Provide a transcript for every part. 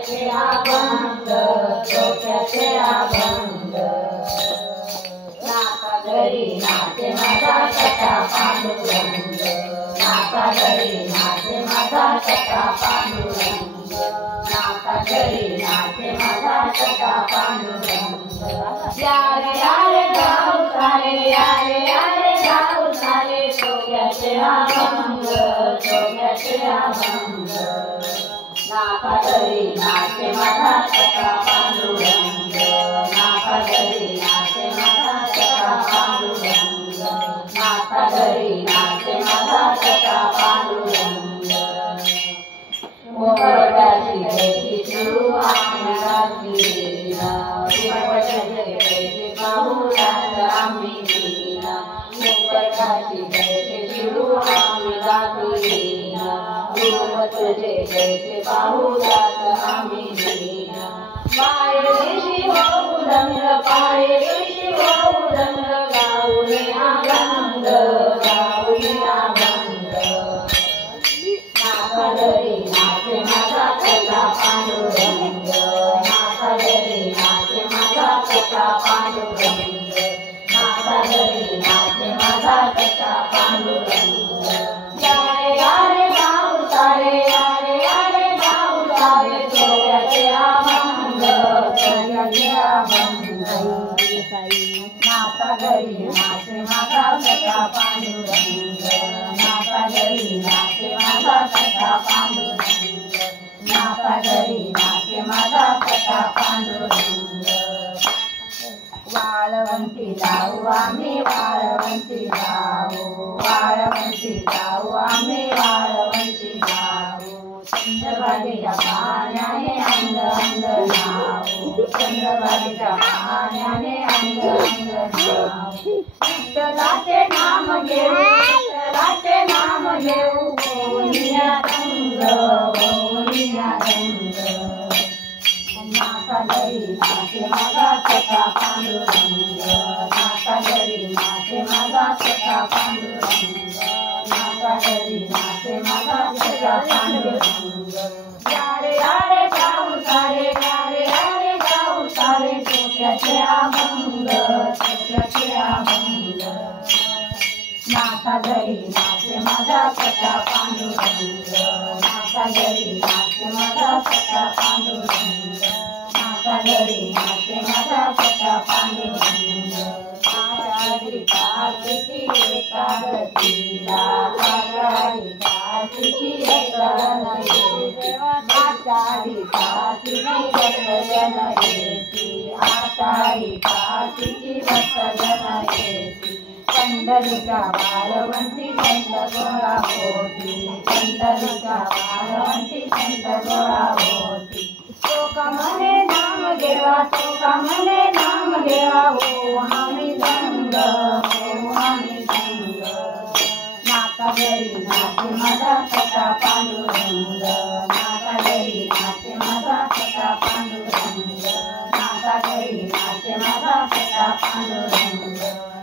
डोक्याचे अभंग डोक्याचे अभंग नाका घरी नाचे माझा सखा पांडुरंग नाका घरी नाचे माझा सखा पांडुरंग नाका घरी नाचे माझा सखा पांडुरंग यारे यारे गाव सारे यारे यारे गाव सारे डोक्याचे अभंग डोक्याचे अभंग नाका घरी नाचे माझा सखा पांडुरंग नाका घरी नाचे माझा सखा पांडुरंग नाका घरी नाचे माझा सखा पांडुरंग ओरडाची जयची सुरू आम्ही गाजलीना विपटाची जयची पाहुण्यात आम्ही लीना ओरडाची जयची सुरू आम्ही गाजलीना विपटाची जयची पाहुण्यात आम्ही लीना पाय दिशी होऊ रंग पाय दिशी होऊ रंग गाऊने अभंग गाऊने अभंग नाका घरी नाचे माझा सखा पांडुरंग नाका घरी नाचे माझा सखा पांडुरंग नाका घरी नाचे माझा सखा पांडुरंग यारे यारे गाव सारे यारे यारे गाव सारे डोक्याचे अभंग डोक्याचे अभंग नाका घरी नाचे माझा सखा पांडुरंग नाका घरी नाचे माझा सखा पांडुरंग नाका घरी नाचे माझा सखा पांडुरंग वाळवंती जाऊ आम्ही वाळवंती जाऊ वाळवंती जाऊ आम्ही वाळवंती जाऊ चंद्रभागेच्या पाण्याने अंग अंग नाऊ चंद्रभागेच्या पाण्याने अंग अंग नाऊ विठ्ठलाचे नाम घेऊ विठ्ठलाचे नाम घेऊ बोलिया रंग बोलिया रंग नाका घरी नाचे माझा सखा पांडुरंग नाका घरी नाचे माझा सखा पांडुरंग नाका घरी नाचे माझा सखा पांडुरंग यारे यारे गाव सारे यारे यारे गाव सारे डोक्याचे अभंग डोक्याचे अभंग नाका घरी नाचे माझा सखा पांडुरंग नाका घरी नाचे माझा सखा पांडुरंग नाका घरी नाचे माझा सखा पांडुरंग आषाढी कार्तिकी एकादशीला आषाढी कार्तिकी एकादशी आषाढी कार्तिकी भक्तजन येती आषाढी कार्तिकी भक्तजन येती पंढरीचा वाळवंटी संत गोळा होती पंढरीचा वाळवंटी संत गोळा होती तोका म्हणे नाम घेवा तोका म्हणे नाम घेवा हो आम्ही संग हो आम्ही संग नाका घरी नाचे माझा सखा पांडुरंग नाका घरी नाचे माझा सखा पांडुरंग नाका घरी नाचे माझा सखा पांडुरंग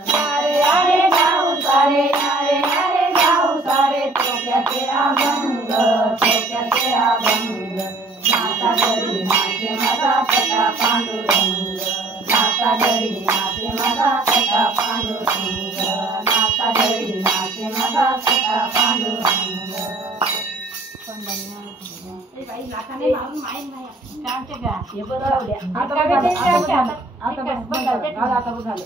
यारे यारे गाव सारे यारे यारे गाव सारे डोक्याचे अभंग डोक्याचे अभंग नाका घरी नाचे माझा सखा पांडुरंग नाका घरी नाचे माझा सखा पांडुरंग नाका घरी नाचे माझा सखा पांडुरंग बाई नाकाने मारून माहीत नाही काय ते गा हे बरोबर आता बघ झालं